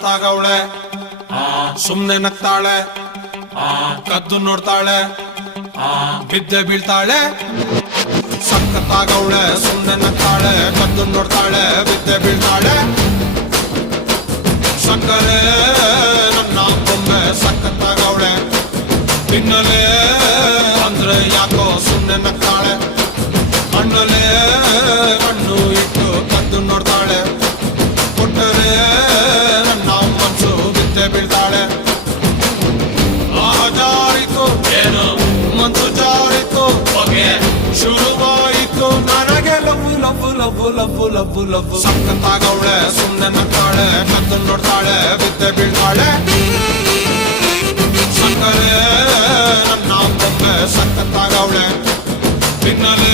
ಸಖತ್ತಾಗವಳೆ ಸುಮ್ನೆ ನಗ್ತಾಳೆ ಕದ್ದು ನೋಡ್ತಾಳೆ ಬಿದ್ದೆ ಬೀಳ್ತಾಳೆ ಸಖತ್ತಾಗವಳೆ ಸುಮ್ನೆ ನಗ್ತಾಳೆ ಕದ್ದು ನೋಡ್ತಾಳೆ ಬಿದ್ದೆ ಬೀಳ್ತಾಳೆ ಸಕ್ಕರೆ ನನ್ನ ಬೊಮ್ಮೆ ಸಖತ್ತಾಗವಳೆ ತಿನ್ನಲೆ ಅಂದ್ರೆ ಯಾಕೋ ಸುಮ್ನೆ ನಗ್ತಾಳೆ ಕಣ್ಣಲೆ ಕಣ್ಣು ಇಟ್ಟು ಕದ್ದು ನೋಡ್ತಾಳೆ ಕೊಟ್ಟರೆ ನನ್ನ ಮನಸ್ಸು ಬಿದ್ದೆ ಬೀಳ್ತಾಳೆ ಜಾರಿತು ಏನು ಮನಸ್ಸು ಜಾರಿತು ಹೊಗೆ ಶುರುವಾಯಿತು ನನಗೆ love love love love love love ಸಖತ್ತಾಗವಳೆ ಸುಮ್ನೆ ನಗ್ತಾಳೆ ಕದ್ದು ನೋಡ್ತಾಳೆ ಬಿದ್ದೆ ಬೀಳ್ತಾಳೆ ಸಕ್ಕರೆ ನನ್ನ ಬೊಮ್ಮೆ ಸಖತ್ತಾಗವಳೆ ತಿನ್ನಲೆ